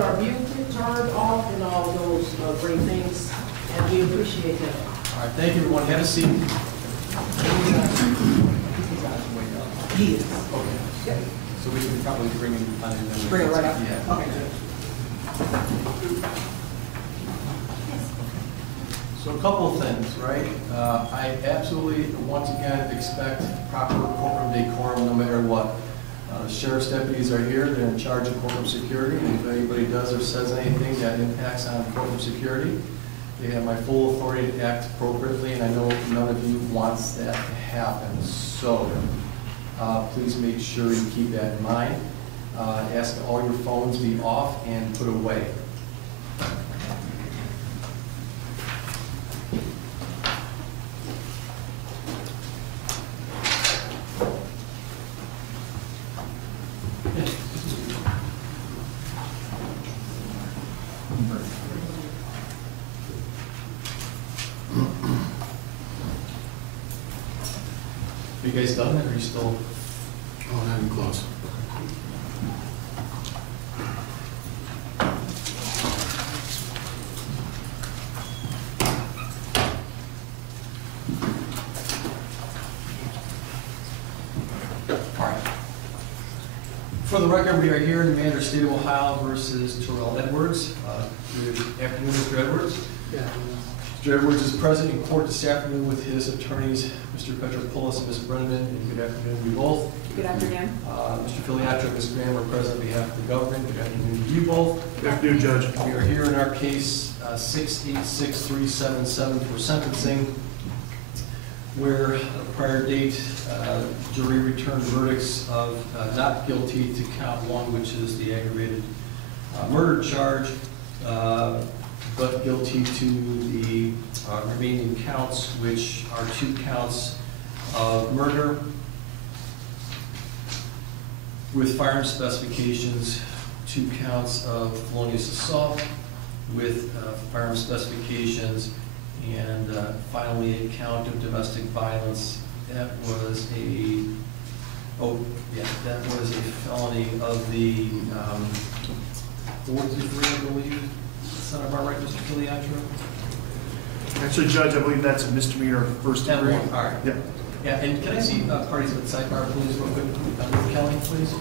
our music turned off and all those great things, and we appreciate that. All right, thank you, everyone. Have a seat. He is. Okay. Yep. So we can probably bring him on in. Bring it right up? Yeah. Okay, good. So a couple of things, right? I absolutely, once again, expect proper courtroom decorum no matter what. Sheriff's deputies are here. They're in charge of courtroom security. And if anybody does or says anything that impacts on courtroom security, they have my full authority to act appropriately, and I know none of you wants that to happen. So please make sure you keep that in mind. Ask that all your phones be off and put away. Are you guys done, or are you still? Oh, not even close. All right. For the record, we are here in the Manor State of Ohio versus Terrell Edwards. Good afternoon, Mr. Edwards. Yeah. Mr. Edwards is present in court this afternoon with his attorneys, Mr. Petropoulos and Ms. Brenneman, and good afternoon to you both. Good afternoon. Mr. Filiatro and Ms. Graham are present on behalf of the government. Good afternoon to you both. Good afternoon, Judge. We are here in our case 686377 for sentencing, where a prior date jury returned verdicts of not guilty to count one, which is the aggravated murder charge, but guilty to the remaining counts, which are 2 counts of murder with firearm specifications, 2 counts of felonious assault with firearm specifications, and finally a count of domestic violence. That was a, that was a felony of the 4th degree, I believe. Sound about right, Mr. Filiatro? Actually, Judge, I believe that's a misdemeanor first degree. All right. Yeah. Yeah, and can I see parties at the sidebar, please, real quick? Kelly, please.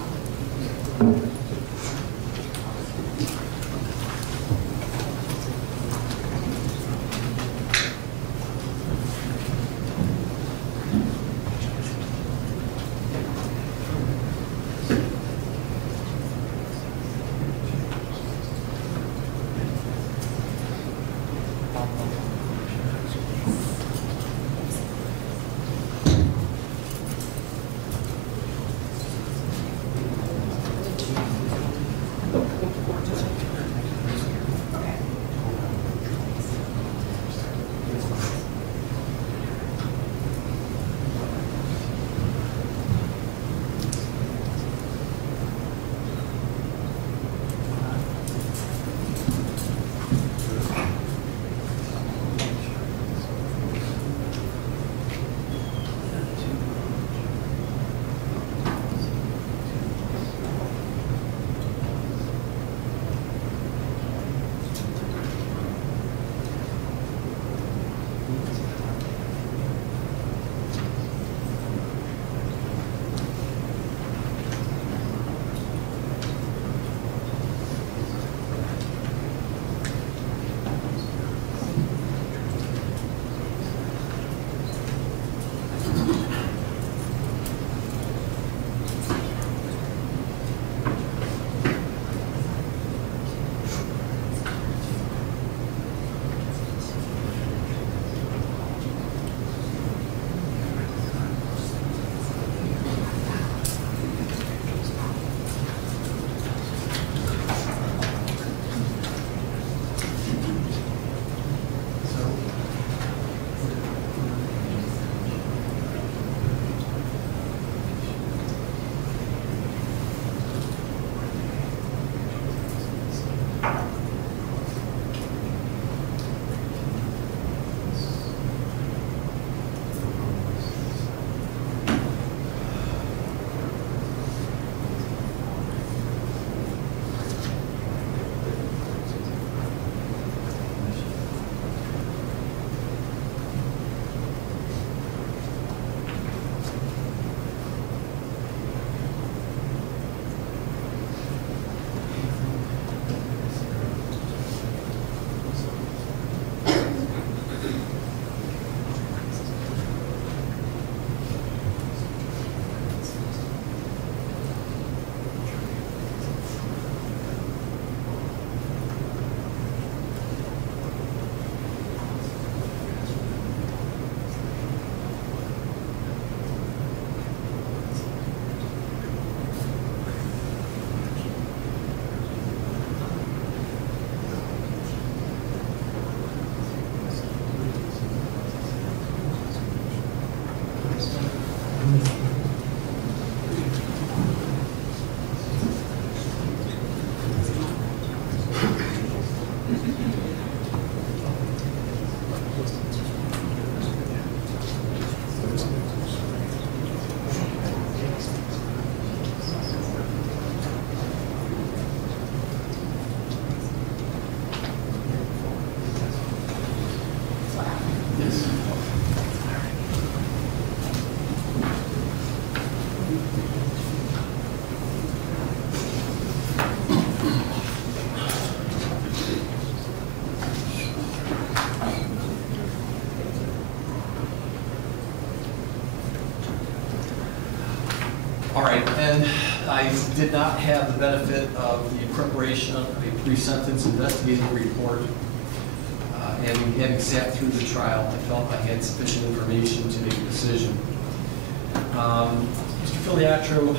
I did not have the benefit of the preparation of a pre-sentence investigative report. Having sat through the trial, I felt I had sufficient information to make a decision. Mr. Filiatro,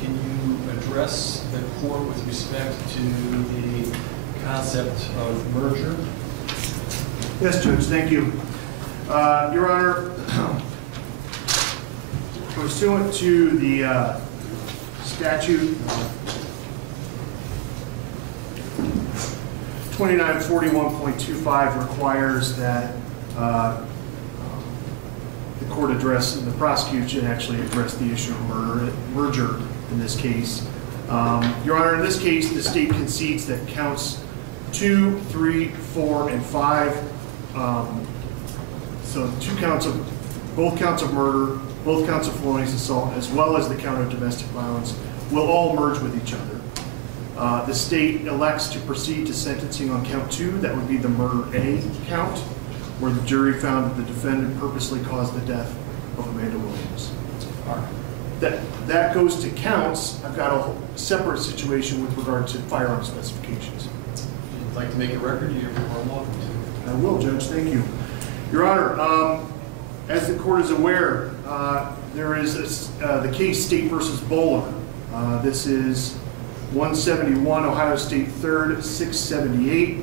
can you address the court with respect to the concept of merger? Yes, Judge, thank you. Your Honor, pursuant to the statute 2941.25 requires that the court address, and the prosecution actually address the issue of merger in this case. Your Honor, in this case, the state concedes that counts 2, 3, 4, and 5, so both counts of murder, both counts of felonious assault, as well as the count of domestic violence, will all merge with each other. The state elects to proceed to sentencing on count 2, that would be the murder A count, where the jury found that the defendant purposely caused the death of Amanda Williams. All right. That goes to counts. I've got a separate situation with regard to firearm specifications. If you'd like to make a record, you're more welcome to. I will, Judge, thank you. Your Honor, as the court is aware, there is the case State versus Bowler. This is 171 Ohio State 3rd 678,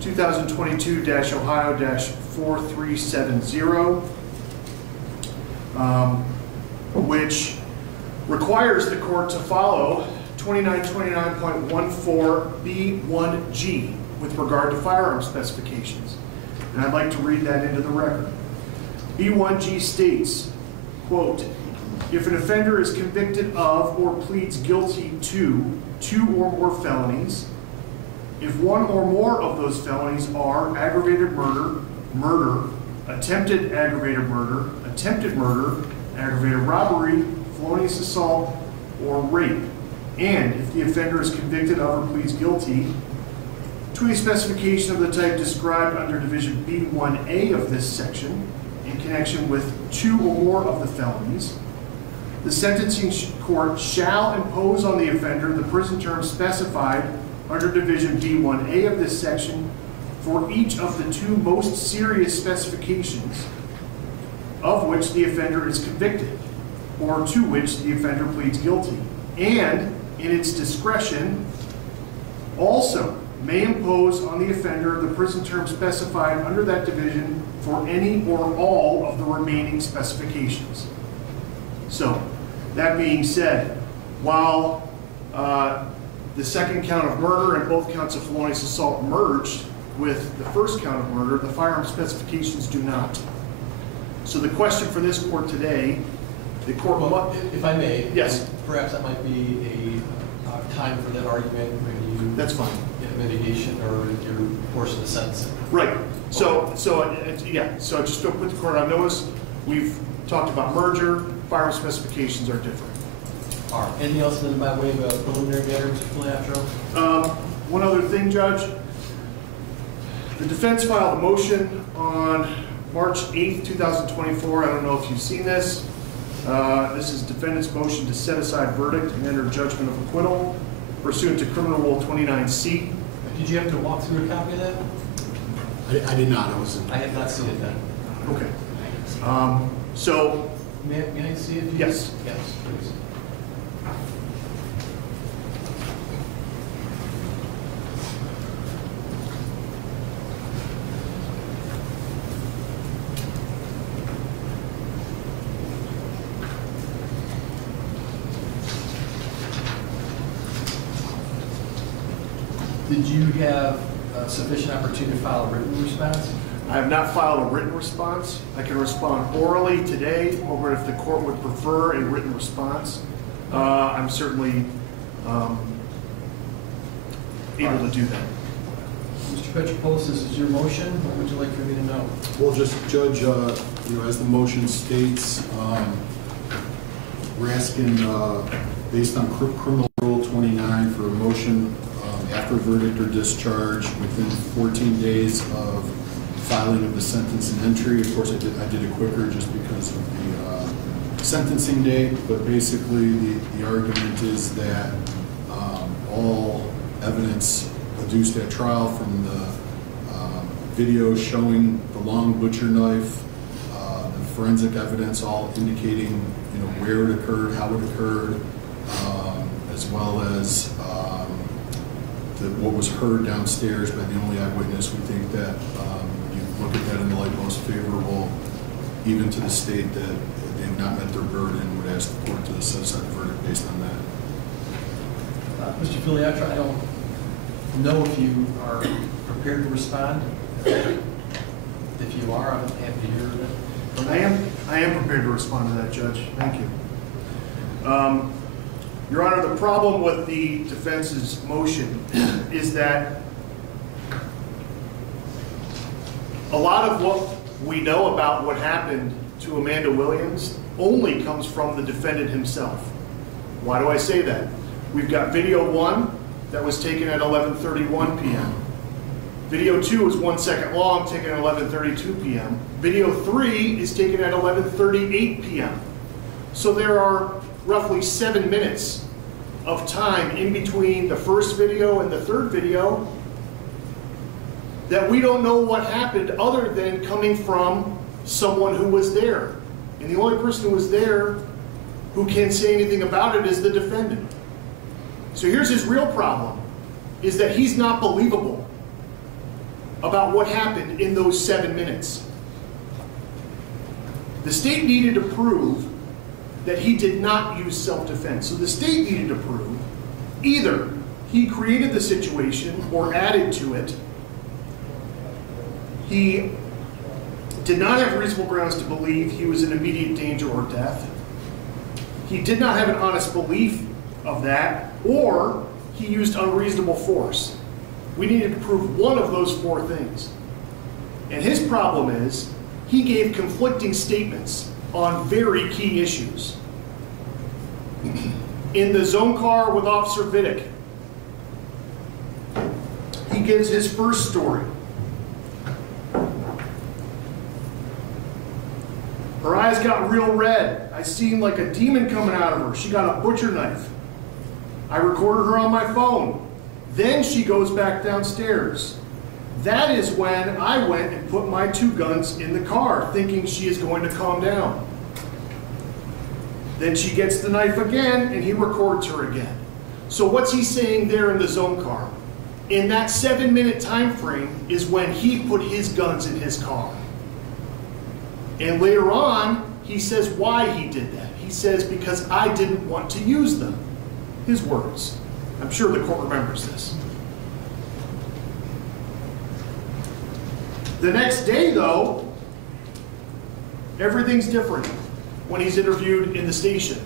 2022-Ohio-4370, which requires the court to follow 2929.14B1G with regard to firearm specifications. And I'd like to read that into the record. B1G states, quote, if an offender is convicted of or pleads guilty to 2 or more felonies, if 1 or more of those felonies are aggravated murder, murder, attempted aggravated murder, aggravated robbery, felonious assault, or rape, and if the offender is convicted of or pleads guilty to a specification of the type described under Division B1A of this section in connection with 2 or more of the felonies, the sentencing court shall impose on the offender the prison term specified under Division B1A of this section for each of the 2 most serious specifications of which the offender is convicted or to which the offender pleads guilty, and in its discretion also may impose on the offender the prison term specified under that division for any or all of the remaining specifications. So, that being said, while the second count of murder and both counts of felonious assault merged with the first count of murder, the firearm specifications do not. So the question for this court today, the court... Well, if I may, yes, perhaps that might be a time for that argument when you... That's fine. Get mitigation or your portion of the sentencing. Right. So just to put the court on notice, we've talked about merger, firearm specifications are different. All right. Anything else by way of a preliminary matter, Mr. Filiatro? One other thing, Judge. The defense filed a motion on March 8th, 2024. I don't know if you've seen this. This is defendant's motion to set aside verdict and enter judgment of acquittal pursuant to Criminal Rule 29C. Did you have to walk through a copy of that? I did not. I have not seen it then. Okay. So... May I see it? Yes. Yes, please. Did you have sufficient opportunity to file a written response? I have not filed a written response. I can respond orally today, or if the court would prefer a written response, I'm certainly able to do that. Mr. Petropoulos, this is your motion. What would you like for me to know? Well, just Judge, as the motion states, we're asking, based on Criminal Rule 29, for a motion after verdict or discharge within 14 days of filing of the sentence and entry. Of course, I did it quicker just because of the sentencing date, but basically the argument is that all evidence produced at trial from the video showing the long butcher knife, the forensic evidence all indicating, you know, where it occurred, how it occurred, as well as what was heard downstairs by the only eyewitness. We think that you look at that in the light most favorable, even to the state, that they have not met their burden, would ask the court to set aside the verdict based on that. Mr. Filiatra, I don't know if you are prepared to respond. If you are, I'm happy to hear that. I am prepared to respond to that, Judge. Thank you. Your Honor, the problem with the defense's motion is that a lot of what we know about what happened to Amanda Williams only comes from the defendant himself. Why do I say that? We've got video 1 that was taken at 11:31 p.m. Video 2 is 1 second long, taken at 11:32 p.m. Video 3 is taken at 11:38 p.m. So there are roughly 7 minutes of time in between the first video and the third video that we don't know what happened other than coming from someone who was there. And the only person who was there who can say anything about it is the defendant. So here's his real problem, is that he's not believable about what happened in those 7 minutes. The state needed to prove that he did not use self-defense. So the state needed to prove either he created the situation or added to it, he did not have reasonable grounds to believe he was in immediate danger or death, he did not have an honest belief of that, or he used unreasonable force. We needed to prove one of those 4 things. And his problem is he gave conflicting statements on very key issues. In the zone car with Officer Vidic, he gives his first story. Her eyes got real red. I seen like a demon coming out of her. She got a butcher knife. I recorded her on my phone. Then she goes back downstairs. That is when I went and put my 2 guns in the car, thinking she is going to calm down. Then she gets the knife again, and he records her again. So what's he saying there in the zone car? In that 7-minute time frame is when he put his guns in his car. And later on, he says why he did that. He says, because I didn't want to use them. His words. I'm sure the court remembers this. The next day, though, everything's different when he's interviewed in the station.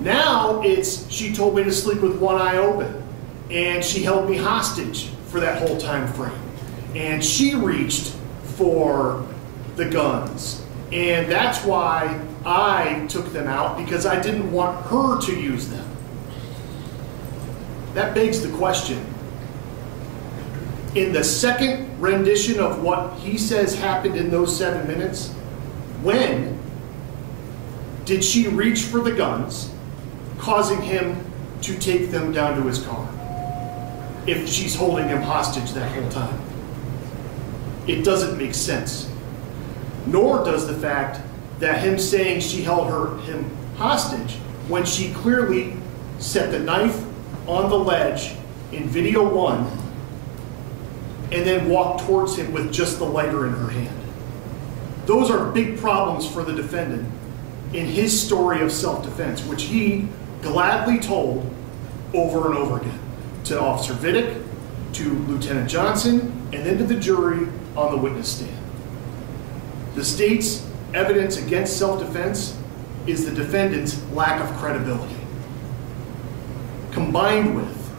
Now it's, she told me to sleep with one eye open, and she held me hostage for that whole time frame. And she reached for the guns. And that's why I took them out, because I didn't want her to use them. That begs the question. In the second rendition of what he says happened in those 7 minutes, when did she reach for the guns, causing him to take them down to his car, if she's holding him hostage that whole time? It doesn't make sense. Nor does the fact that him saying she held him hostage when she clearly set the knife on the ledge in video 1 and then walked towards him with just the lighter in her hand. Those are big problems for the defendant in his story of self-defense, which he gladly told over and over again to Officer Vidic, to Lieutenant Johnson, and then to the jury on the witness stand. The state's evidence against self-defense is the defendant's lack of credibility, combined with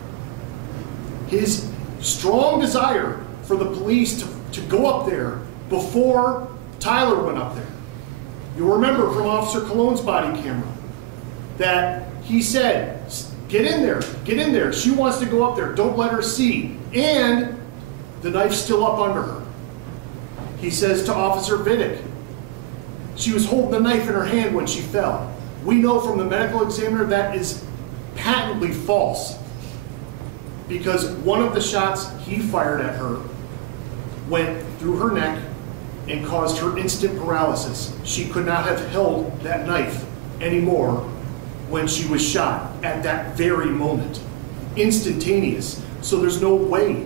his strong desire for the police to go up there before Tyler went up there. You'll remember from Officer Cologne's body camera that he said, get in there, she wants to go up there, don't let her see. And the knife's still up under her. He says to Officer Vidic, She was holding the knife in her hand when she fell. We know from the medical examiner that is patently false, because one of the shots he fired at her went through her neck and caused her instant paralysis. She could not have held that knife anymore when she was shot at that very moment. Instantaneous. So there's no way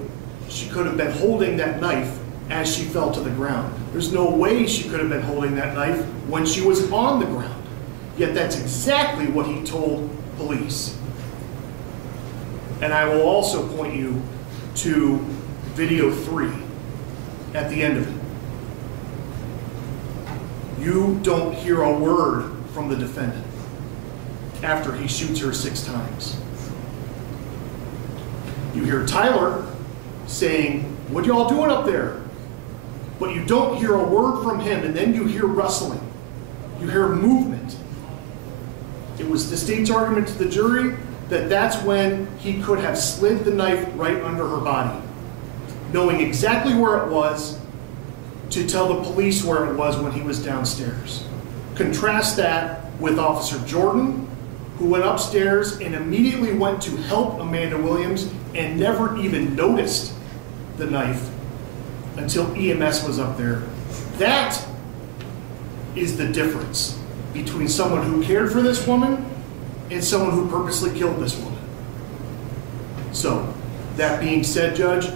she could have been holding that knife as she fell to the ground. There's no way she could have been holding that knife when she was on the ground. Yet that's exactly what he told police. And I will also point you to video 3 at the end of it. You don't hear a word from the defendant after he shoots her 6 times. You hear Tyler saying, "What y'all doing up there?" But you don't hear a word from him, and then you hear rustling. You hear movement. It was the state's argument to the jury that that's when he could have slid the knife right under her body, knowing exactly where it was to tell the police where it was when he was downstairs. Contrast that with Officer Jordan, who went upstairs and immediately went to help Amanda Williams and never even noticed the knife until EMS was up there. That is the difference between someone who cared for this woman and someone who purposely killed this woman. So, that being said, Judge,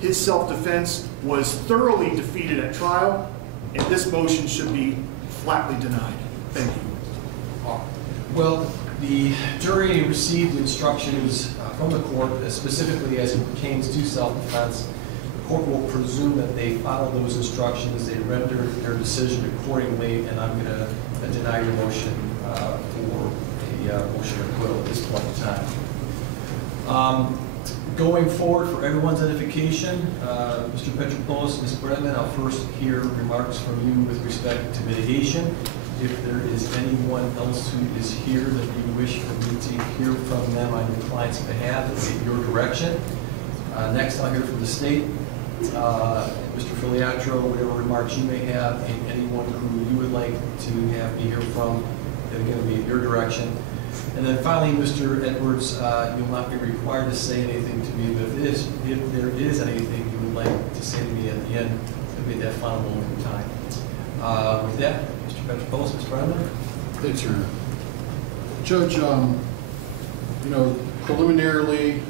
his self-defense was thoroughly defeated at trial, and this motion should be flatly denied. Thank you. Well, the jury received instructions from the court, specifically as it pertains to self-defense. The court will presume that they followed those instructions, they rendered their decision accordingly, and I'm going to deny your motion for a motion of acquittal at this point in time. Going forward, for everyone's edification, Mr. Petropoulos, Ms. Brennan, I'll first hear remarks from you with respect to mitigation. If there is anyone else who is here that you wish for me to hear from them on your client's behalf, that's in your direction. Next, I'll hear from the state. Mr. Filiatro, whatever remarks you may have, and anyone who you would like to have me hear from, they're going to be in your direction. And then finally, Mr. Edwards, you'll not be required to say anything to me, but if there is anything you would like to say to me at the end, it'll be at that final moment in time. With that, Mr. Petropoulos, Ms. Brennan. Thanks, Your Honor. Judge, preliminarily,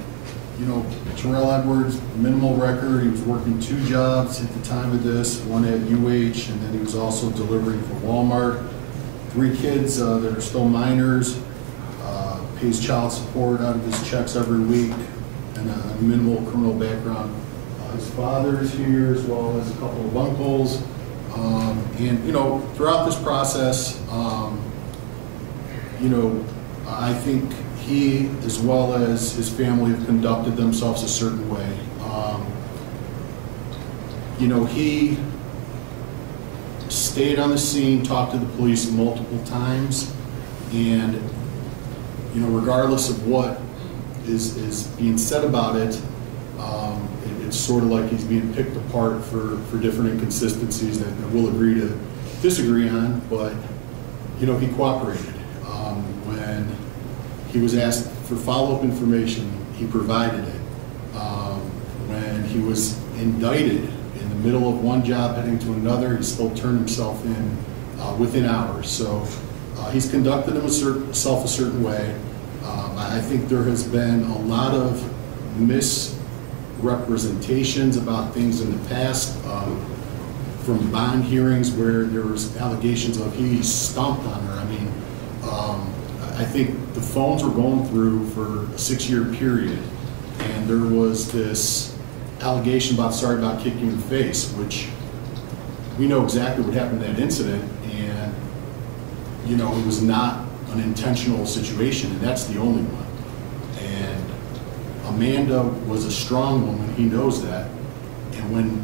Terrell Edwards, minimal record. He was working 2 jobs at the time of this, one at UH, and then he was also delivering for Walmart. 3 kids that are still minors, pays child support out of his checks every week, and a minimal criminal background. His father's here, as well as a couple of uncles. And, throughout this process, I think he, as well as his family, have conducted themselves a certain way. He stayed on the scene, talked to the police multiple times, and, regardless of what is being said about it, it's sort of like he's being picked apart for different inconsistencies that we'll agree to disagree on, but, he cooperated. When he was asked for follow-up information, he provided it. When he was indicted in the middle of one job heading to another, he still turned himself in within hours. So he's conducted himself a certain way. I think there has been a lot of misrepresentations about things in the past, from bond hearings where there was allegations of he stomped on her. I think the phones were going through for a 6-year period, and there was this allegation about sorry about kicking you in the face, which we know exactly what happened in that incident, and it was not an intentional situation, and that's the only one. And Amanda was a strong woman, he knows that, and when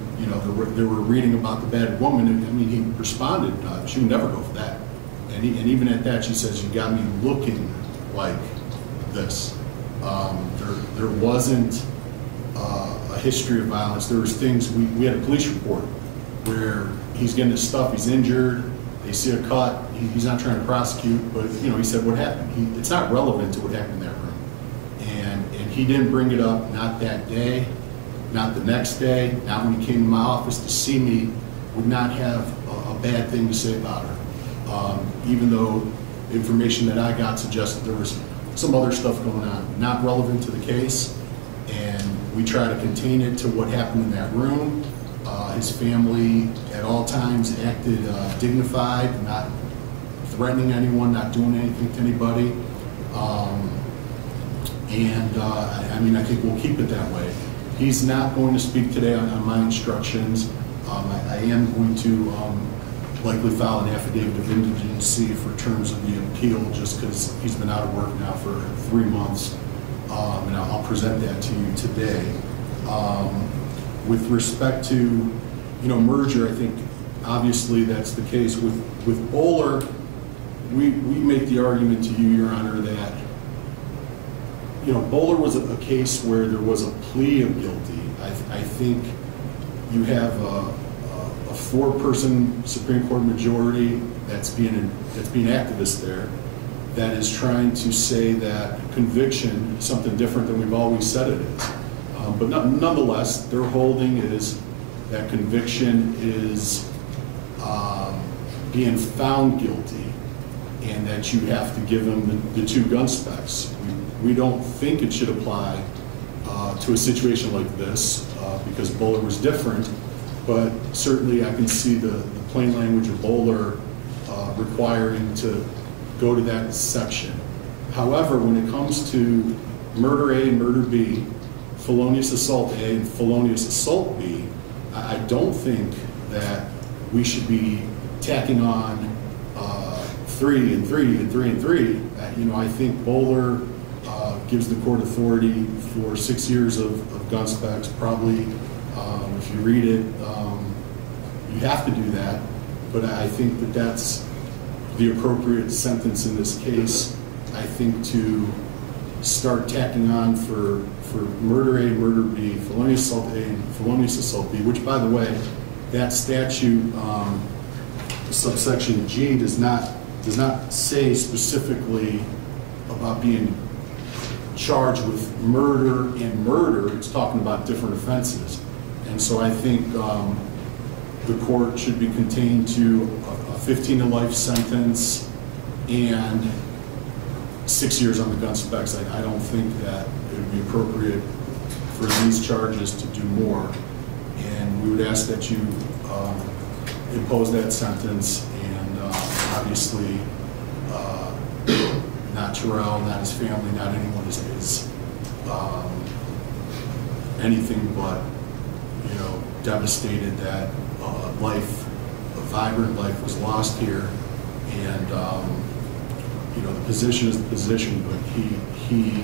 they were reading about the battered woman, he responded, she would never go for that. And even at that, she says, "You got me looking like this." There wasn't a history of violence. There was things, we had a police report where he's getting his stuff, he's injured, They see a cut, he's not trying to prosecute, but, you know, he said what happened. It's not relevant to what happened in that room. And he didn't bring it up, not that day, not the next day, not when he came to my office to see me, would not have a bad thing to say about her. Even though the information that I got suggested there was some other stuff going on, not relevant to the case, and we try to contain it to what happened in that room. His family at all times acted dignified, not threatening anyone, not doing anything to anybody. I mean, I think we'll keep it that way. He's not going to speak today on my instructions. I am going to likely file an affidavit of indigency for terms of the appeal, just because he's been out of work now for 3 months, and I'll present that to you today. With respect to, you know, merger, I think obviously that's the case. With Bowler, we make the argument to you, Your Honor, that, you know, Bowler was a case where there was a plea of guilty. I think you have a 4-person Supreme Court majority that's being activist there, that is trying to say that conviction is something different than we've always said it is. But nonetheless, their holding is that conviction is being found guilty, and that you have to give them the 2 gun specs. We don't think it should apply to a situation like this because Bowler was different, but certainly I can see the plain language of Bowler requiring to go to that section. However, when it comes to murder A and murder B, felonious assault A and felonious assault B, I don't think that we should be tacking on 3 and 3 and 3 and 3. You know, I think Bowler gives the court authority for 6 years of gun specs. Probably, if you read it, you have to do that. But I think that that's the appropriate sentence in this case. I think to start tacking on for murder A, murder B, felonious assault A, and felonious assault B, which, by the way, that statute, subsection G, does not say specifically about being charged with murder and murder. It's talking about different offenses. And so I think the court should be contained to a 15 to life sentence and 6 years on the gun specs. I don't think that it would be appropriate for these charges to do more. And we would ask that you impose that sentence, and obviously not Terrell, not his family, not anyone is anything but, you know, devastated that life, a vibrant life, was lost here. And you know, the position is the position, but he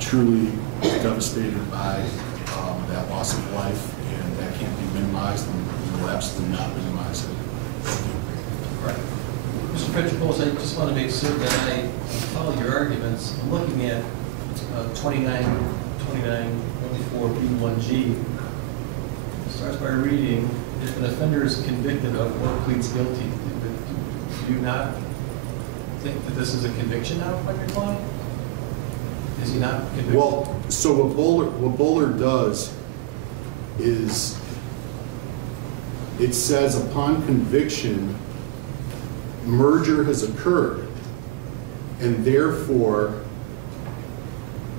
truly was devastated by that loss of life, and that can't be minimized, and we'll absolutely not minimize it. Right. Mr. Petropoulos, I just want to make certain that I follow your arguments. I'm looking at 29.24B1G. It starts by reading, if an offender is convicted of or pleads guilty, do you not think that this is a conviction now by your client? Is he not convicted? Well, so what Bowler does is it says upon conviction, merger has occurred, and therefore,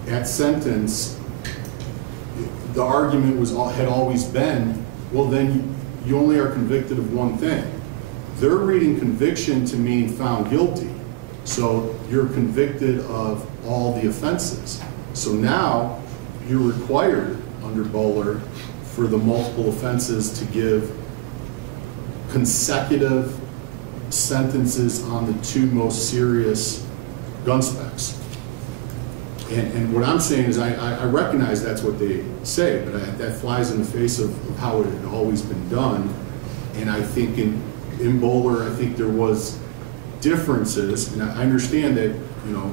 at sentence, the argument had always been, well, then you only are convicted of one thing. They're reading conviction to mean found guilty. So you're convicted of all the offenses. So now you're required under Bowler for the multiple offenses to give consecutive sentences on the 2 most serious gun specs. And what I'm saying is I recognize that's what they say, but that flies in the face of how it had always been done. And I think in Bowler, I think there was differences, and I understand that, you know,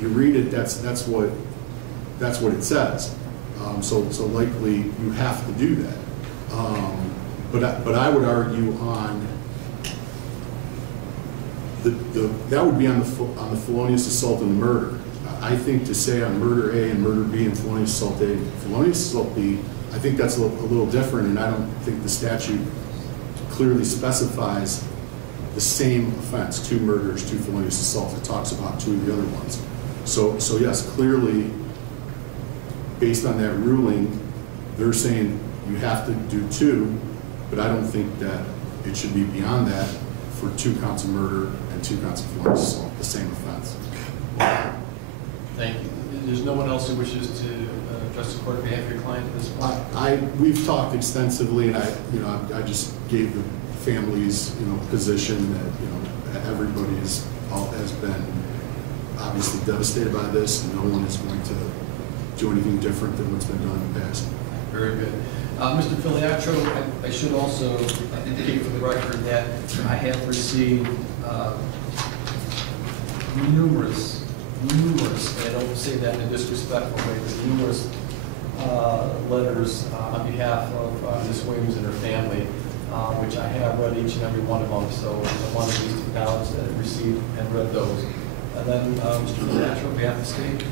you read it, that's what it says. So likely you have to do that. But I would argue on that would be on the felonious assault and the murder. I think to say on murder A and murder B and felonious assault A, felonious assault B, I think that's a little different, and I don't think the statute clearly specifies the same offense, 2 murders, 2 felonious assaults. It talks about 2 of the other ones. So yes, clearly, based on that ruling, they're saying you have to do 2, but I don't think that it should be beyond that for 2 counts of murder and 2 counts of felonious assault, the same offense. Thank you. There's no one else who wishes to address the court on behalf of your client at this point? We've talked extensively, and I just gave the families, position that, everybody has been obviously devastated by this, and no one is going to do anything different than what's been done in the past. Very good. Mr. Filiatro, I should also indicate for the record that I have received numerous, and I don't say that in a disrespectful way, but numerous letters on behalf of Ms. Williams and her family, which I have read each and every one of them, so I want to just acknowledge that I received and read those. And then, Mr. Filiatro, on behalf of the state.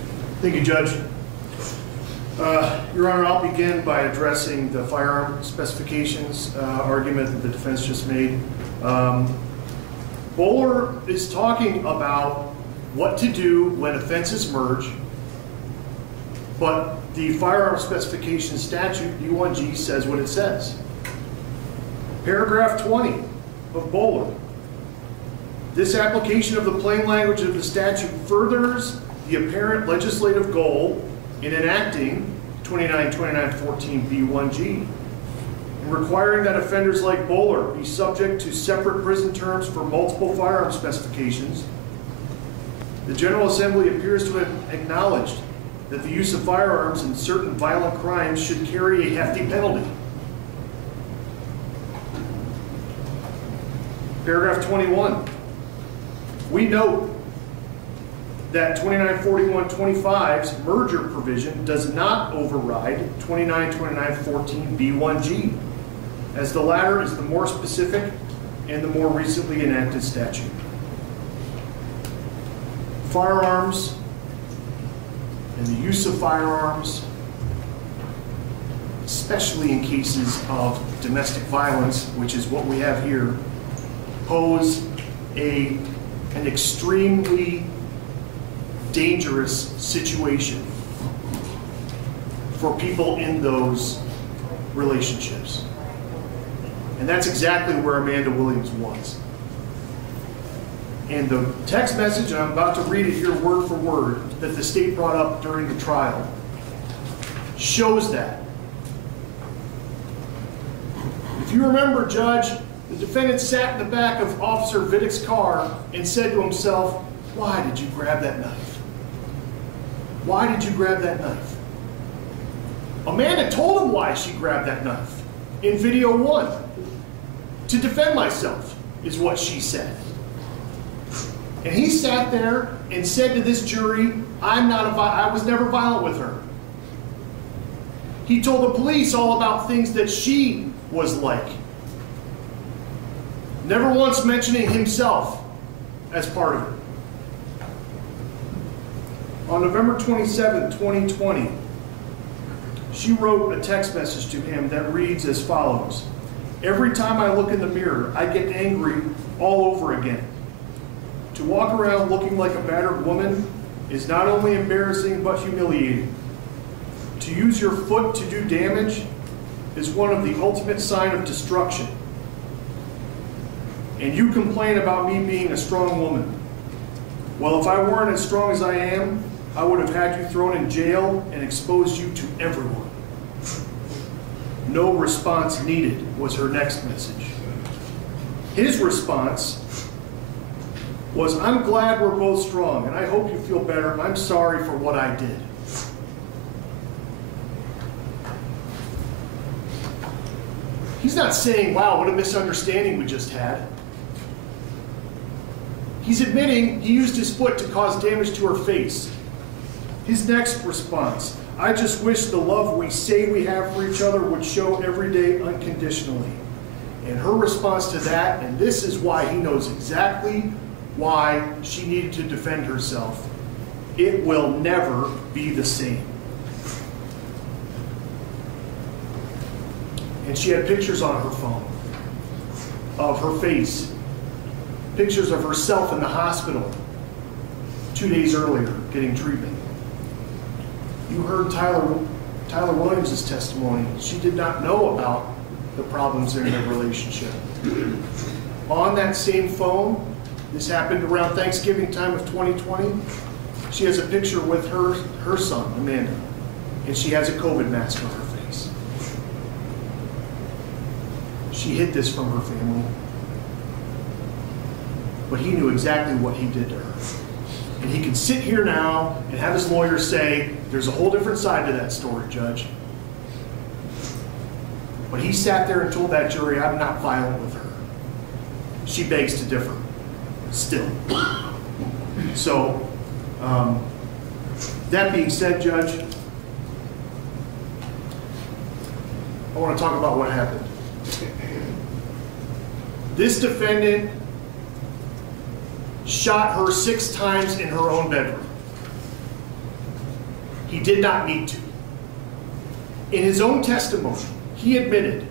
Thank you, Judge. Your Honor, I'll begin by addressing the firearm specifications argument that the defense just made. Bowler is talking about what to do when offenses merge, but the firearm specification statute, B1G, says what it says. Paragraph 20 of Bowler. This application of the plain language of the statute furthers the apparent legislative goal in enacting 292914B1G and requiring that offenders like Bowler be subject to separate prison terms for multiple firearm specifications. The General Assembly appears to have acknowledged that the use of firearms in certain violent crimes should carry a hefty penalty. Paragraph 21. We note that 294125's merger provision does not override 292914B1G, as the latter is the more specific and the more recently enacted statute. Firearms and the use of firearms, especially in cases of domestic violence, which is what we have here, pose an extremely dangerous situation for people in those relationships. And that's exactly where Amanda Williams was. And the text message, and I'm about to read it here word for word, that the state brought up during the trial, shows that. If you remember, Judge, the defendant sat in the back of Officer Viddick's car and said to himself, "Why did you grab that knife? Why did you grab that knife?" Amanda told him why she grabbed that knife in video 1. "To defend myself," is what she said. And he sat there and said to this jury, I was never violent with her. He told the police all about things that she was like, never once mentioning himself as part of it. On November 27, 2020, she wrote a text message to him that reads as follows: "Every time I look in the mirror, I get angry all over again. To walk around looking like a battered woman is not only embarrassing but humiliating. To use your foot to do damage is one of the ultimate sign of destruction. And you complain about me being a strong woman. Well, if I weren't as strong as I am, I would have had you thrown in jail and exposed you to everyone." No response needed was her next message. His response was, "I'm glad we're both strong, and I hope you feel better. I'm sorry for what I did." He's not saying, "Wow, what a misunderstanding we just had." He's admitting he used his foot to cause damage to her face. His next response: "I just wish the love we say we have for each other would show every day unconditionally." And her response to that, and this is why he knows exactly why she needed to defend herself. It will never be the same. And she had pictures on her phone of her face, pictures of herself in the hospital 2 days earlier getting treatment. You heard Tyler Williams' testimony. She did not know about the problems in their relationship. On that same phone, this happened around Thanksgiving time of 2020, she has a picture with her son, Amanda, and she has a COVID mask on her face. She hid this from her family, but he knew exactly what he did to her. And he can sit here now and have his lawyer say, there's a whole different side to that story, Judge. But he sat there and told that jury, I'm not violent with her. She begs to differ, still. So, that being said, Judge, I want to talk about what happened. This defendant shot her 6 times in her own bedroom. He did not need to. In his own testimony, he admitted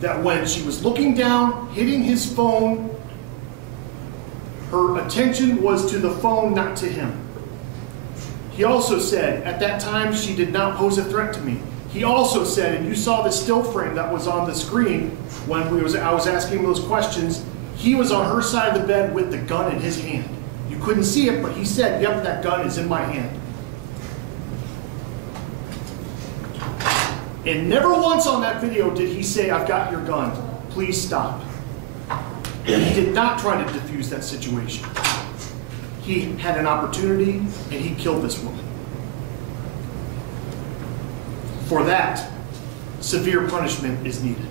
that when she was looking down, hitting his phone, her attention was to the phone, not to him. He also said, at that time, she did not pose a threat to me. He also said, and you saw the still frame that was on the screen when I was asking him those questions, he was on her side of the bed with the gun in his hand. You couldn't see it, but he said, yep, that gun is in my hand. And never once on that video did he say, I've got your gun, please stop. He did not try to defuse that situation. He had an opportunity and he killed this woman. For that, severe punishment is needed.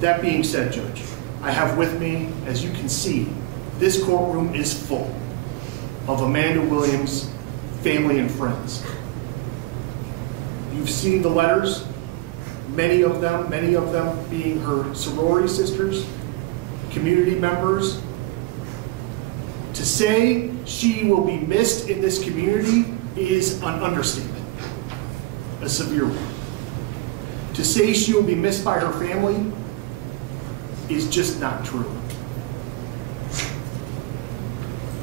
That being said, Judge, I have with me, as you can see, this courtroom is full of Amanda Williams' family and friends. You've seen the letters, many of them being her sorority sisters, community members. To say she will be missed in this community is an understatement, a severe one. To say she will be missed by her family is just not true.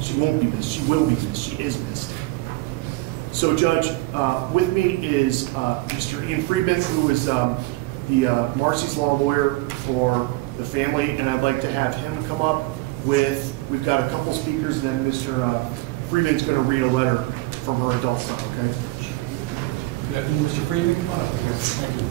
She won't be missed, she will be missed, she is missed. So Judge, with me is Mr. Ian Friedman, who is the Marcy's Law lawyer for the family, and I'd like to have him come up with, we've got a couple speakers, and then Mr. Friedman's going to read a letter from her adult son, okay? Good afternoon, Mr. Friedman, come on up here. Thank you.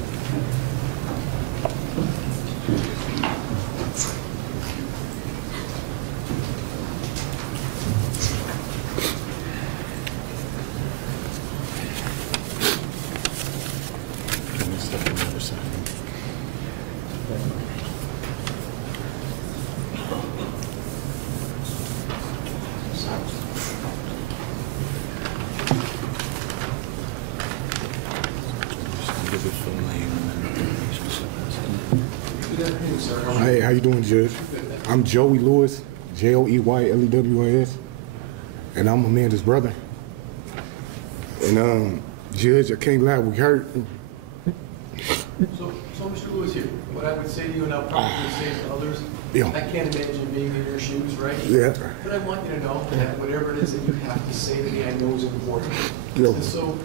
Hey, how you doing, Judge? I'm Joey Lewis, Joeylewas, and I'm Amanda's brother. And Judge, I can't lie, we hurt. So Mr. Lewis here, what I would say to you, and I'll probably say to others, Yeah. I can't imagine being in your shoes, right? Yeah. But I want you to know that whatever it is that you have to say to me, I know is important. Yeah. And so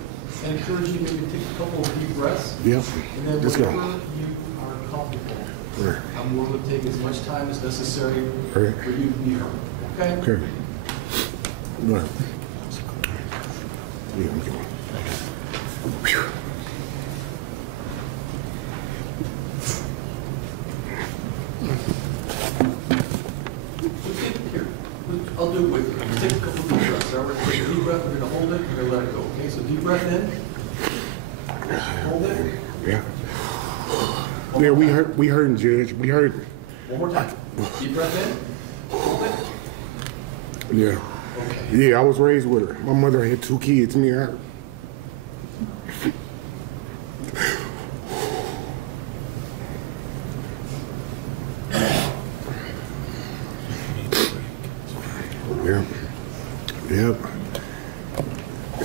I encourage you maybe to take a couple of deep breaths. Yeah. And then Let's whenever go. you are comfortable, Right. I'm willing to take as much time as necessary Right. for you to be heard. Okay? Okay. Right. Yeah, I'm going. Whew. Here, I'll do it with you. Take a couple of deep breaths. All right, take a deep breath. We're going to hold it. We're going to let it go. Okay, so deep breath in. Hold it. Yeah. Yeah, we heard, Judge. We heard. One more time. Deep breath in. Hold it. Yeah. Okay. Yeah, I was raised with her. My mother had 2 kids, me and her.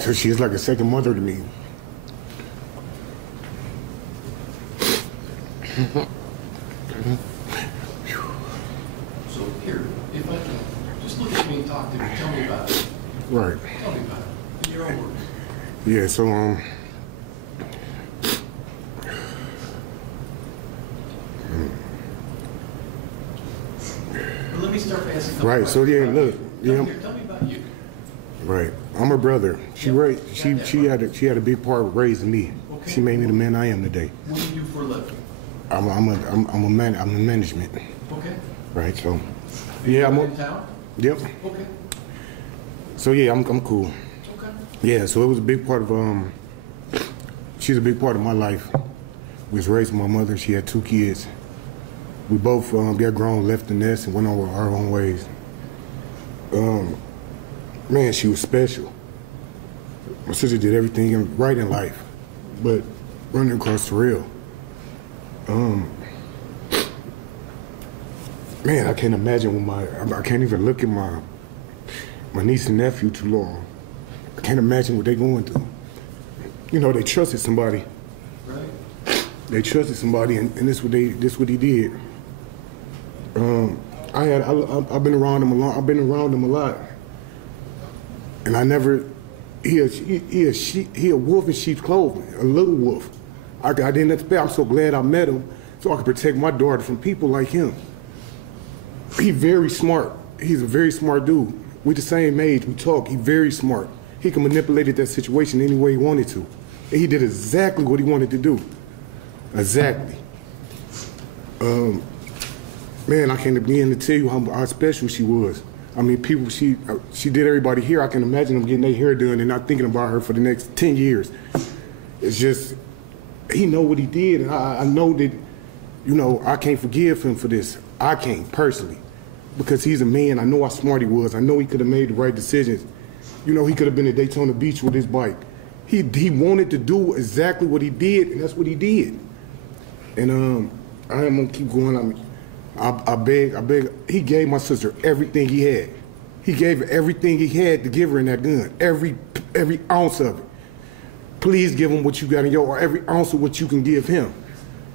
So she's like a second mother to me. So here, if I can, just look at me and talk to me. Tell me about it. Right. Tell me about it. In your own words. Yeah, so But let me start asking. right, so yeah, look, yeah. Tell me about you. Right. I'm her brother. She had a big part of raising me. Okay. She made me the man I am today. What do you do for a living? I'm in management. Okay. Right. So Are you yeah, in town? Yep. Okay. So yeah, I'm cool. Okay. Yeah, so it was a big part of she's a big part of my life. Was raised my mother. She had 2 kids. We both got grown, left the nest, and went on our own ways. Man, she was special. My sister did everything right in life, but running across the rail. Man, I can't imagine I can't even look at my niece and nephew too long. I can't imagine what they're going through. You know, they trusted somebody. Right. They trusted somebody, and this what he did. I've been around him a lot. I've been around him a lot, and I never. He a wolf in sheep's clothing, a little wolf. I didn't expect. I'm so glad I met him, so I could protect my daughter from people like him. He's very smart. He's a very smart dude. We're the same age. We talk. He's very smart. He can manipulate that situation any way he wanted to, and he did exactly what he wanted to do. Exactly. Man, I can't begin to tell you how special she was. I mean, people, she did everybody here. I can imagine them getting their hair done and not thinking about her for the next 10 years. It's just, he know what he did, and I know that, you know, I can't forgive him for this. I can't, personally, because he's a man. I know how smart he was. I know he could have made the right decisions. You know, he could have been at Daytona Beach with his bike. He wanted to do exactly what he did, and that's what he did. And I am gonna keep going. I mean, I beg. He gave my sister everything he had. He gave her everything he had to give her in that gun. Every ounce of it. Please give him what you got in your, or every ounce of what you can give him.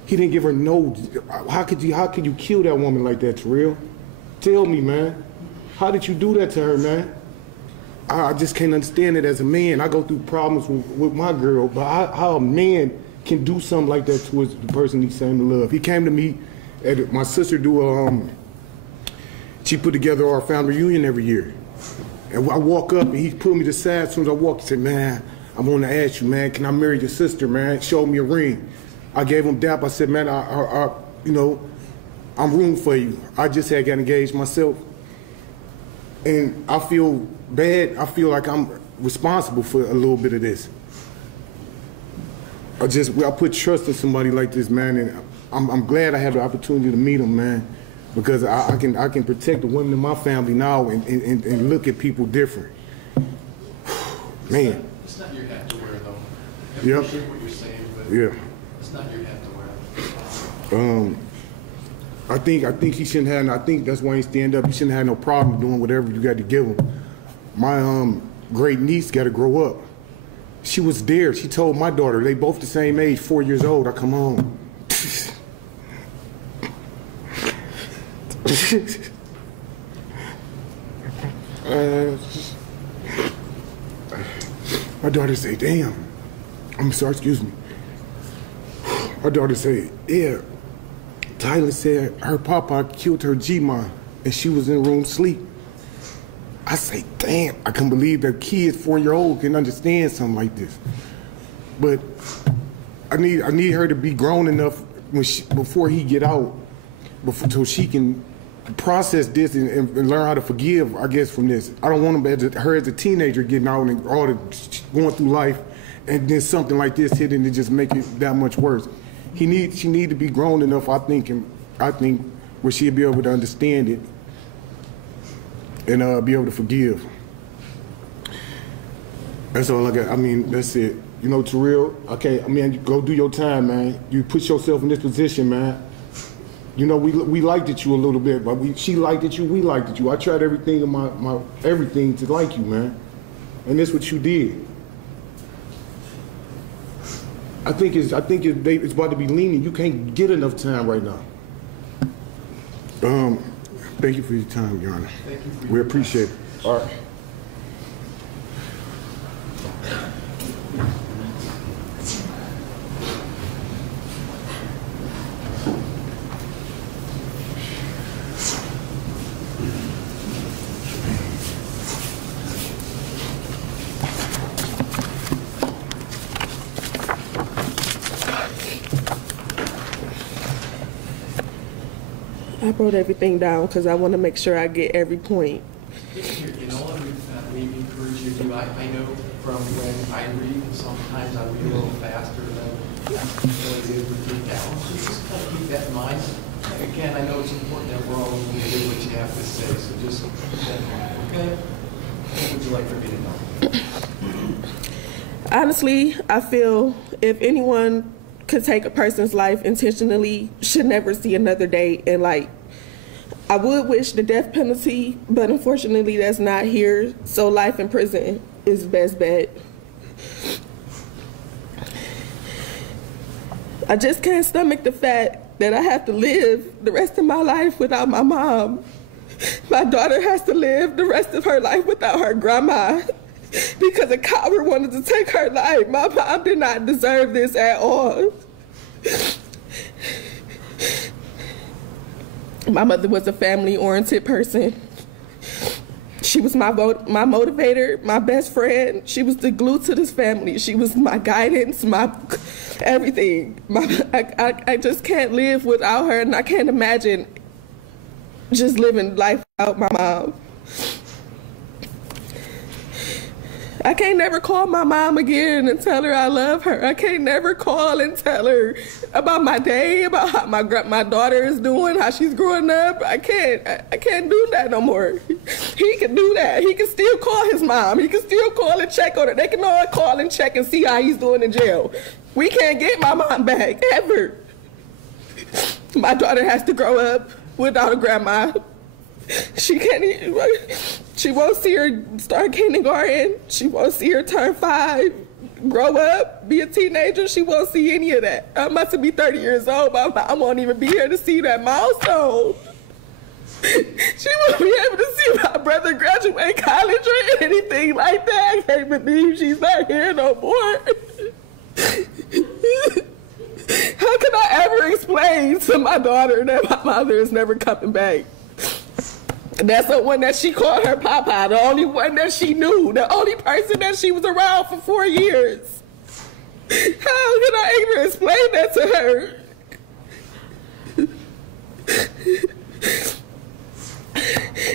He didn't give her no. How could you kill that woman like that, Terrell? Tell me, man. How did you do that to her, man? I just can't understand it as a man. I go through problems with my girl, but how a man can do something like that towards the person he's saying to love. He came to me, and my sister she put together our family reunion every year. And I walk up, and he pulled me to the side. As soon as I walk, he said, man, I want to ask you, man, can I marry your sister, man? Showed me a ring. I gave him dap. I said, man, you know, I'm rooting for you. I just had got engaged myself. And I feel bad. I feel like I'm responsible for a little bit of this. I put trust in somebody like this, man, and I'm glad I had the opportunity to meet him, man, because I can protect the women in my family now and look at people different. Man. It's not your hat to wear, though. I Yep. appreciate what you're saying, but Yeah. it's not your hat to wear. I think he shouldn't have. I think that's why he stand up. He shouldn't have no problem doing whatever you got to give him. My great niece got to grow up. She was there. She told my daughter. They both the same age, 4 years old. I come home. My daughter say, "Damn." I'm sorry. Excuse me. My daughter say, "Yeah." Tyler said her papa killed her G-Ma and she was in the room sleep. I say, damn, I can't believe that kid, 4-year-old, can understand something like this. But I need her to be grown enough before he get out, so she can process this and learn how to forgive, I guess, from this. I don't want her as a teenager getting out and all the going through life, and then something like this hitting to just make it that much worse. She need to be grown enough, I think, where she'll be able to understand it and be able to forgive. That's all I got. I mean, that's it. You know, Terrell, okay, I mean, you go do your time, man. You put yourself in this position, man. You know, we liked it you a little bit, but she liked it you, we liked it you. I tried everything in my everything to like you, man. And that's what you did. I think it's about to be lenient. You can't get enough time right now. Thank you for your time, Your Honor. Thank you for We your appreciate it. All right. I wrote everything down because I want to make sure I get every point. You know what we maybe encourage you to do, I know from when I read, sometimes I read a little faster than what it is with your gallons. Just kind of keep that in mind. Again, I know it's important that we're all going to do what you have to say, so just keep that in mind, okay? What would you like for me to know? Honestly, I feel if anyone could take a person's life intentionally, should never see another day in light. I would wish the death penalty, but unfortunately that's not here, so life in prison is best bet. I just can't stomach the fact that I have to live the rest of my life without my mom. My daughter has to live the rest of her life without her grandma because a coward wanted to take her life. My mom did not deserve this at all. My mother was a family-oriented person. She was my motivator, my best friend. She was the glue to this family. She was my guidance, my everything. I just can't live without her, and I can't imagine just living life without my mom. I can't never call my mom again and tell her I love her. I can't never call and tell her about my day, about how my daughter is doing, how she's growing up. I can't do that no more. He can do that. He can still call his mom. He can still call and check on her. They can all call and check and see how he's doing in jail. We can't get my mom back, ever. My daughter has to grow up without a grandma. She won't see her start kindergarten. She won't see her turn 5, grow up, be a teenager. She won't see any of that. I must be 30 years old, but I won't even be here to see that milestone. She won't be able to see my brother graduate college or anything like that. I can't believe she's not here no more. How can I ever explain to my daughter that my mother is never coming back? That's the one that she called her Papa, the only one that she knew, the only person that she was around for 4 years. How can I even explain that to her?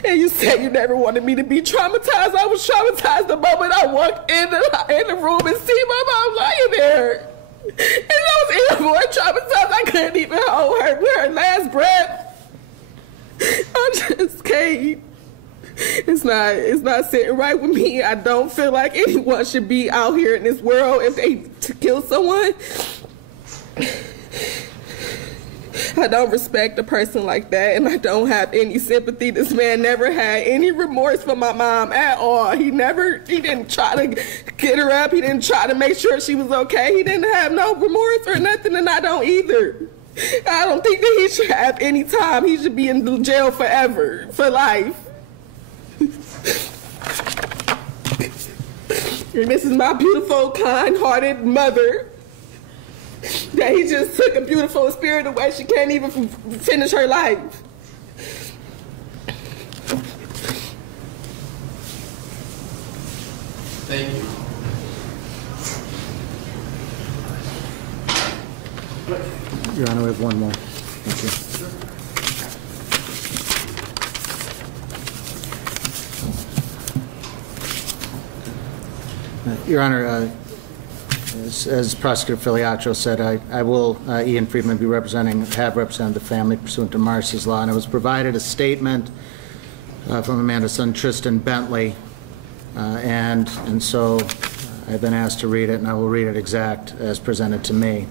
And you said you never wanted me to be traumatized. I was traumatized the moment I walked in the room and see my mom lying there. And I was even more traumatized. I couldn't even hold her with her last breath. I just can't. It's not sitting right with me. I don't feel like anyone should be out here in this world if they kill someone. I don't respect a person like that, and I don't have any sympathy. This man never had any remorse for my mom at all. He didn't try to get her up. He didn't try to make sure she was okay. He didn't have no remorse or nothing, and I don't either. I don't think that he should have any time. He should be in jail forever, for life. And this is my beautiful, kind-hearted mother that he just took a beautiful spirit away. She can't even finish her life. Thank you. Your Honor, we have one more. Thank you. Your Honor, as Prosecutor Filiatro said, I will, Ian Friedman, have represented the family pursuant to Marcy's Law, and I was provided a statement from Amanda's son, Tristan Bentley, and so I've been asked to read it, and I will read it exact as presented to me.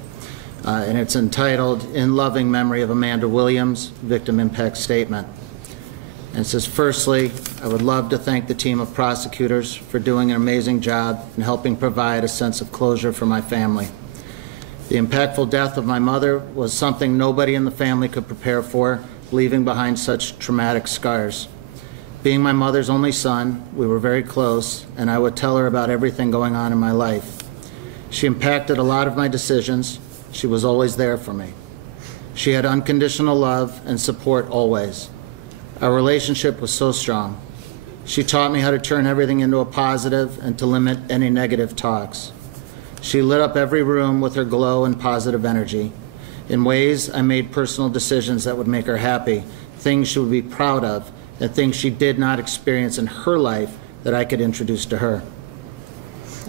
And it's entitled, In Loving Memory of Amanda Williams, Victim Impact Statement. And it says, firstly, I would love to thank the team of prosecutors for doing an amazing job in helping provide a sense of closure for my family. The impactful death of my mother was something nobody in the family could prepare for, leaving behind such traumatic scars. Being my mother's only son, we were very close, and I would tell her about everything going on in my life. She impacted a lot of my decisions. She was always there for me. She had unconditional love and support always. Our relationship was so strong. She taught me how to turn everything into a positive and to limit any negative talks. She lit up every room with her glow and positive energy. In ways, I made personal decisions that would make her happy, things she would be proud of, and things she did not experience in her life that I could introduce to her.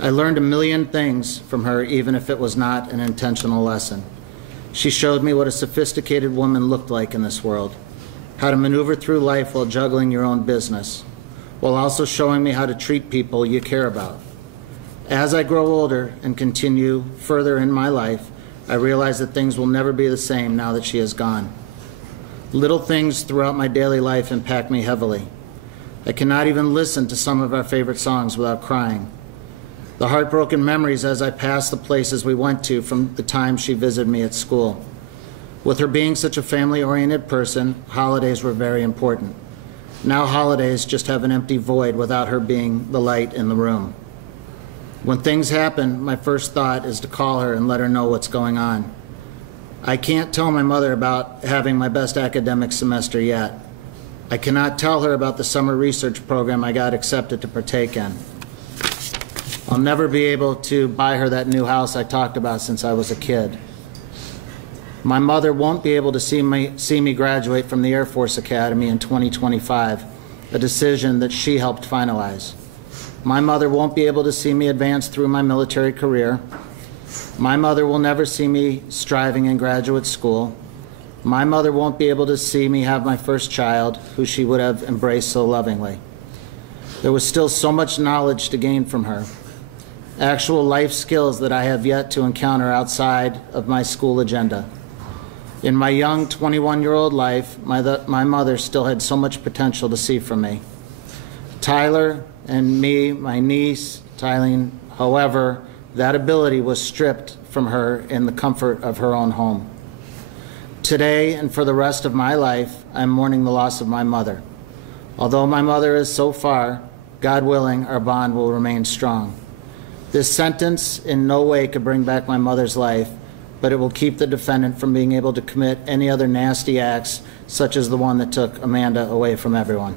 I learned a million things from her, even if it was not an intentional lesson. She showed me what a sophisticated woman looked like in this world, how to maneuver through life while juggling your own business, while also showing me how to treat people you care about. As I grow older and continue further in my life, I realize that things will never be the same now that she is gone. Little things throughout my daily life impact me heavily. I cannot even listen to some of our favorite songs without crying. The heartbroken memories as I pass the places we went to from the time she visited me at school. With her being such a family-oriented person, holidays were very important. Now holidays just have an empty void without her being the light in the room. When things happen, my first thought is to call her and let her know what's going on. I can't tell my mother about having my best academic semester yet. I cannot tell her about the summer research program I got accepted to partake in. I'll never be able to buy her that new house I talked about since I was a kid. My mother won't be able to see me graduate from the Air Force Academy in 2025, a decision that she helped finalize. My mother won't be able to see me advance through my military career. My mother will never see me striving in graduate school. My mother won't be able to see me have my first child, who she would have embraced so lovingly. There was still so much knowledge to gain from her, actual life skills that I have yet to encounter outside of my school agenda. In my young 21-year-old life, my mother still had so much potential to see from me. Tyler and me, my niece, Tylene, however, that ability was stripped from her in the comfort of her own home. Today and for the rest of my life, I'm mourning the loss of my mother. Although my mother is so far, God willing, our bond will remain strong. This sentence in no way could bring back my mother's life, but it will keep the defendant from being able to commit any other nasty acts, such as the one that took Amanda away from everyone.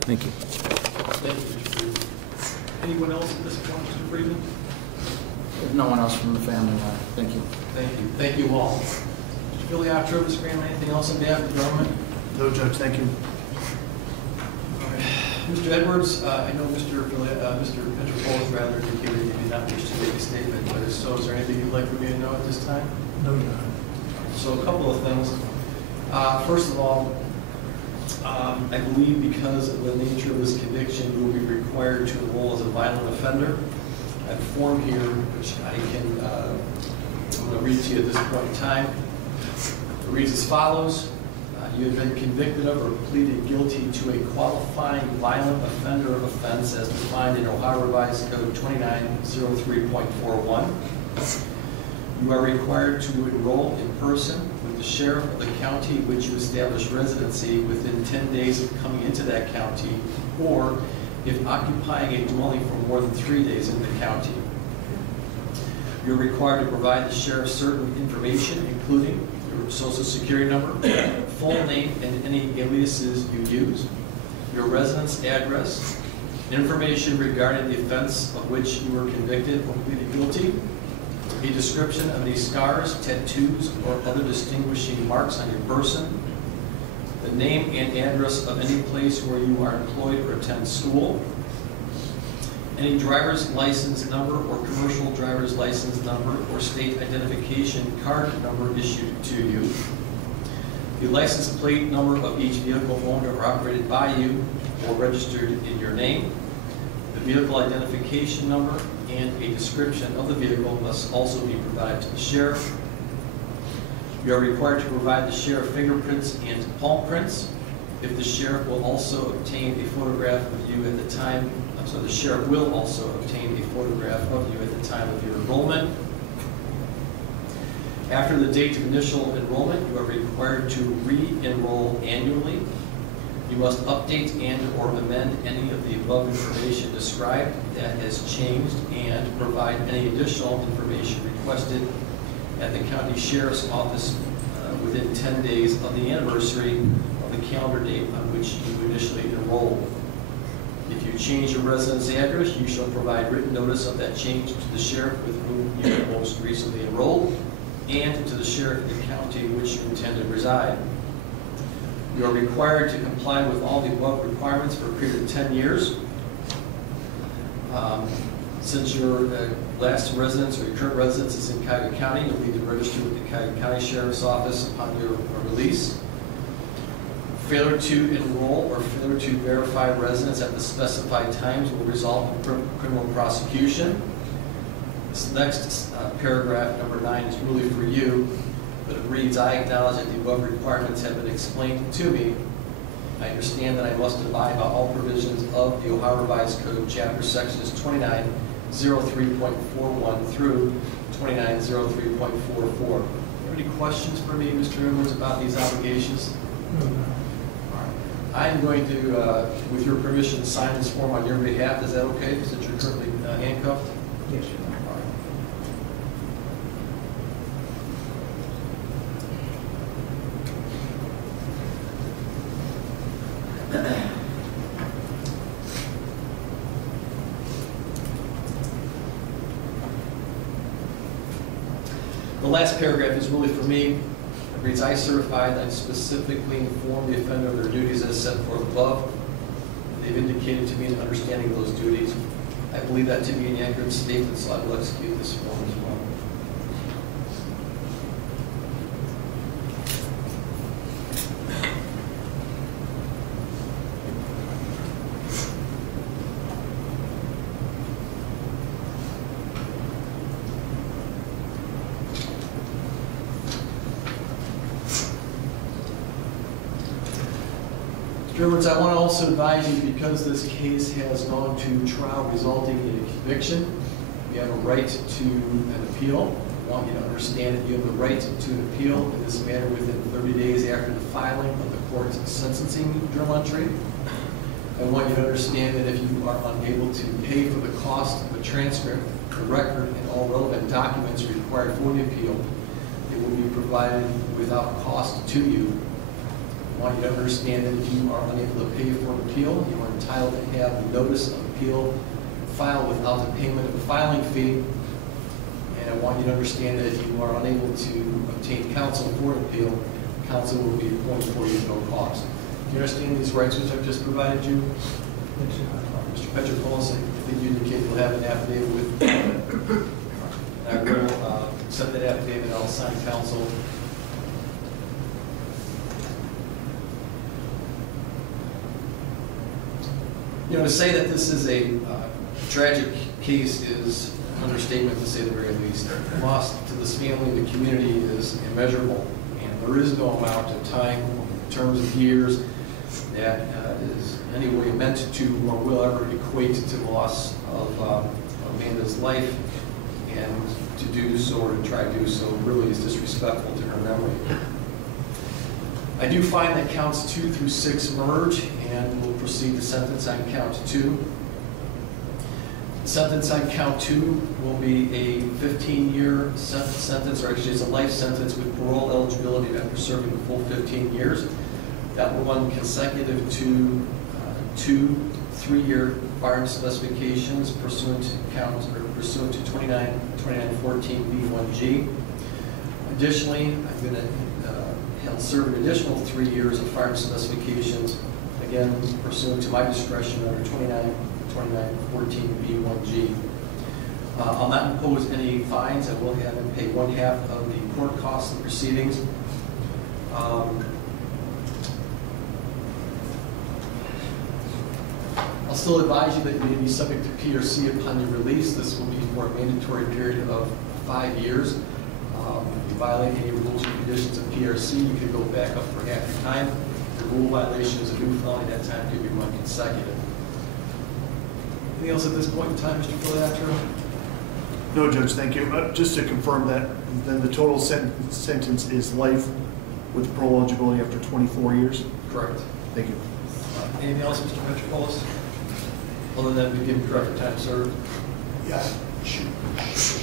Thank you. Thank you, Mr. Friedman. Anyone else at this point, Mr. Friedman? If no one else from the family, thank you. Thank you. Thank you all. Mr. Filiatro, Mr. Graham, anything else on behalf of the government? No, Judge, thank you. All right. Mr. Edwards, I know Mr. Petropoulos rather indicated he did not wish to make a statement, but if so, is there anything you'd like for me to know at this time? No, Your Honor. So a couple of things. First of all, I believe because of the nature of this conviction, you will be required to enroll as a violent offender. I have a form here, which I can I'm going to read to you at this point in time. It reads as follows. You have been convicted of or pleaded guilty to a qualifying violent offender offense as defined in Ohio Revised Code 2903.41. You are required to enroll in person with the sheriff of the county which you establish residency within 10 days of coming into that county, or if occupying a dwelling for more than 3 days in the county. You're required to provide the sheriff certain information, including your social security number, full name and any aliases you use, your residence address, information regarding the offense of which you were convicted or pleaded guilty, a description of any scars, tattoos, or other distinguishing marks on your person, the name and address of any place where you are employed or attend school, any driver's license number or commercial driver's license number or state identification card number issued to you, the license plate number of each vehicle owned or operated by you or registered in your name, the vehicle identification number, and a description of the vehicle must also be provided to the sheriff. You are required to provide the sheriff fingerprints and palm prints. If the sheriff will also obtain a photograph of you at the time, the sheriff will also obtain a photograph of you at the time of your enrollment. After the date of initial enrollment, you are required to re-enroll annually. You must update and/or amend any of the above information described that has changed and provide any additional information requested at the county sheriff's office within 10 days of the anniversary of the calendar date on which you initially enrolled. If you change your residence address, you shall provide written notice of that change to the sheriff with whom you have most recently enrolled and to the sheriff of the county in which you intend to reside. You are required to comply with all the above requirements for a period of 10 years. Since your last residence or your current residence is in Cuyahoga County, you'll need to register with the Cuyahoga County Sheriff's Office upon your release. Failure to enroll or failure to verify residence at the specified times will result in criminal prosecution. This next paragraph, number 9, is really for you, but it reads, I acknowledge that the above requirements have been explained to me. I understand that I must abide by all provisions of the Ohio Revised Code, chapter sections 2903.41 through 2903.44. Have any questions for me, Mr. Edwards, about these obligations? No. I'm going to, with your permission, sign this form on your behalf. Is that okay, since you're currently handcuffed? Yes, sir. The last paragraph is really for me. It reads, I certify that I specifically inform the offender of their duties as set forth above. They've indicated to me an understanding of those duties. I believe that to be an accurate statement, so I will execute this form as well. Mr. Edwards, I want to also advise you, because this case has gone to trial resulting in a conviction, you have a right to an appeal. I want you to understand that you have the right to an appeal in this matter within 30 days after the filing of the court's sentencing journal entry. I want you to understand that if you are unable to pay for the cost of a transcript, the record, and all relevant documents required for the appeal, it will be provided without cost to you. I want you to understand that if you are unable to pay for an appeal, you are entitled to have the notice of appeal filed without the payment of a filing fee. And I want you to understand that if you are unable to obtain counsel for an appeal, counsel will be appointed for you at no cost. Do you understand these rights which I've just provided you? Mr. Petropoulos, I think you indicate you'll have an affidavit with I will send that affidavit and I'll sign counsel. You know, to say that this is a tragic case is an understatement, to say the very least. The loss to this family and the community is immeasurable, and there is no amount of time, in terms of years, that is in any way meant to or will ever equate to the loss of Amanda's life, and to do so or to try to do so really is disrespectful to her memory. I do find that counts 2 through 6 merge, and we'll proceed to sentence on count 2. The sentence on count 2 will be a 15-year sentence, or actually it's a life sentence with parole eligibility after serving the full 15 years. That will run consecutive to 2 3-year firearm specifications pursuant to 2914B1G. Additionally, I'm going to serve an additional 3 years of firearm specifications, again pursuant to my discretion under 2914B1G. I'll not impose any fines. I will have him pay 1/2 of the court costs of proceedings. I'll still advise you that you may be subject to PRC upon your release. This will be for a mandatory period of 5 years. If you violate any rules and conditions of PRC, you could go back up for half your time. If the rule violation is a new felony, that time could be run consecutive. Anything else at this point in time, Mr. Filiatro? No, Judge, thank you. Just to confirm that, then the total sentence is life with parole eligibility after 24 years? Correct. Thank you. Anything else, Mr. Petropoulos? Other than we give correct time served? Yeah, should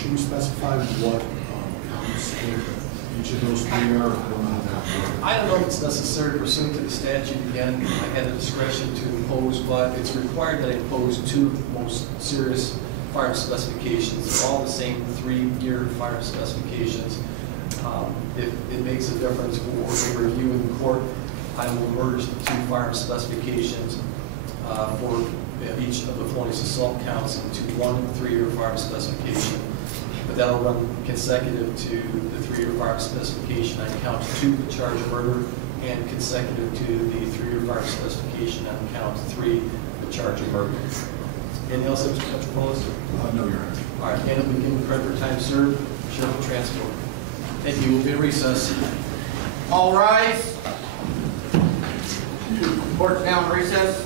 we specify what counts each of those three are? I don't know if it's necessary pursuant to the statute. Again, I had the discretion to impose, but it's required that I impose two most serious firearm specifications. They're all the same 3-year firearm specifications. If it makes a difference for review in court, I will merge the two firearm specifications for each of the felonious assault counts into one 3-year firearm specification. But that'll run consecutive to the 3-year firearm specification on count 2, the charge of murder, and consecutive to the 3-year firearm specification on count 3, the charge of murder. Anything else, Mr. Petropoulos? No, Your Honor. All right, and we give credit for time served. Sheriff of Transport. Thank you. We'll be in recess. All rise. Court now in recess.